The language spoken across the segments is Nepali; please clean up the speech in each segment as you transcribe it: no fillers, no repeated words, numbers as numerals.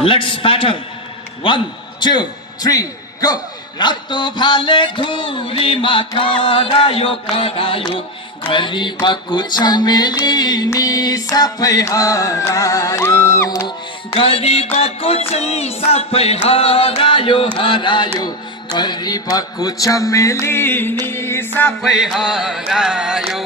Let's battle. 1, 2, 3, go. रातो भाले धुरीमा करायो करायो गरिबको चमेली नि सबै हरायो गरिबको सबै हरायो हरायो गरिबको चमेली नि सबै हरायो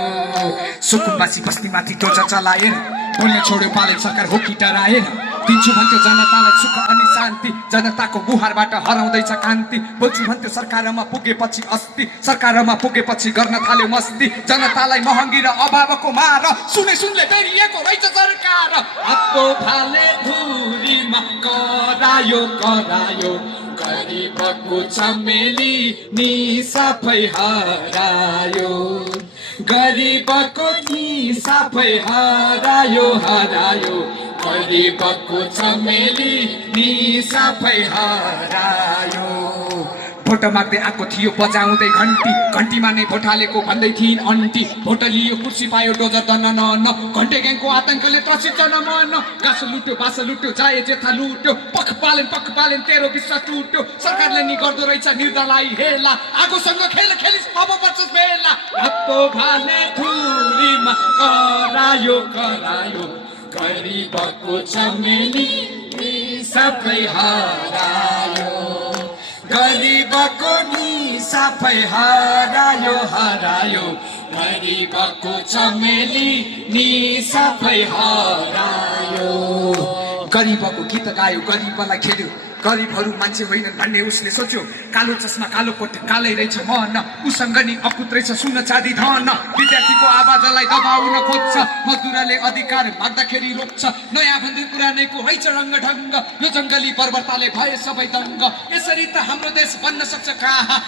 सुकुम्बासी बस्तीमाथि टोचा चलाएर बोल्न छोड्यो पालन सरकार हो कि डराएर दिन्छु भन्थ्यो जनतालाई सुख अनि शान्ति जनताको गुहारबाट हराउँदैछ कान्ति बोल्छु भन्थ्यो सरकारमा पुगेपछि अस्ति सरकारमा पुगेपछि गर्न थाल्यो मस्ती जनतालाई महँगी र अभावको मार सुने सुनले बेरिएको रहेछ सरकार हातको फाले धुरीमा करायो करायो गरिबको चमेली नि सबै हरायो गरिबको नि सबै हरायो हरायो गरिबको चमेली नि सबै हरायो भोट माग्दै आएको थियो बजाउँदै घन्टी घन्टीमा नै भोट हालेको भन्दै थिइन् अन्टी भोट लियो कुर्सी पायो डोजर दन न घन्टे ग्याङको आतंकले त्रसित जनमन गाँस लुट्यो बास लुट्यो जाए जेथा लुट्यो पख पालेन तेरो विश्वास टुट्यो सरकारले नि गर्दो रहेछ निर्दलाई हेला आगोसँग खेल खेलिस अब पर्छस् बेला हातको भाले धुरीमा करायो करायो गरिबको चमेली सबै हरायो गरिबको नि सबै हरायो हरायो गरिबको चमेली नि सबै हरायो गरिबको गीत गायो गरिबलाई खेल्यो गरिबहरू मान्छे होइनन् भन्ने उसले सोच्यो कालो चस्मा कालो कोट कालै रहेछ मन उसँग नि अकुत रहेछ सुन्न चाँदी धन विद्यार्थीको आवाजलाई दबाउन खोज्छ मजदुरले अधिकार माग्दाखेरि रोक्छ नयाँ भन्दै पुरानैको हैछ रङ्ग ढङ्ग यो जङ्गली बर्बरताले भए सबै दङ्ग यसरी त हाम्रो देश बन्न सक्छ कहाँ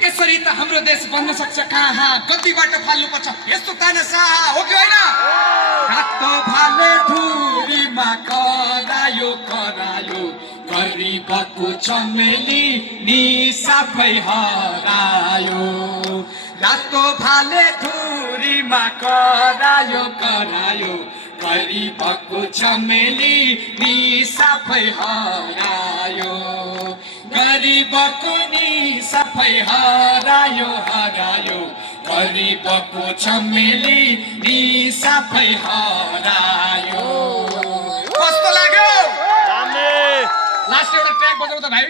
यसरी त हाम्रो देश बन्न सक्छ कहाँ गल्तीबाट फाल्नुपर्छ यस्तो तानाशाह हो कि होइन रातो भाले धुरीमा करायो करायो गरिबको चमेली नि सबै हरायो रातो भाले धुरीमा करायो करायो गरिबको चमेली नि सबै हरायो गरिबको नि सबै हरायो हरायो गरिबको चमेली नि सबै हरायो कस्तो लाग्यो लास्ट एउटा ट्र्याक बजाउँदा भाइ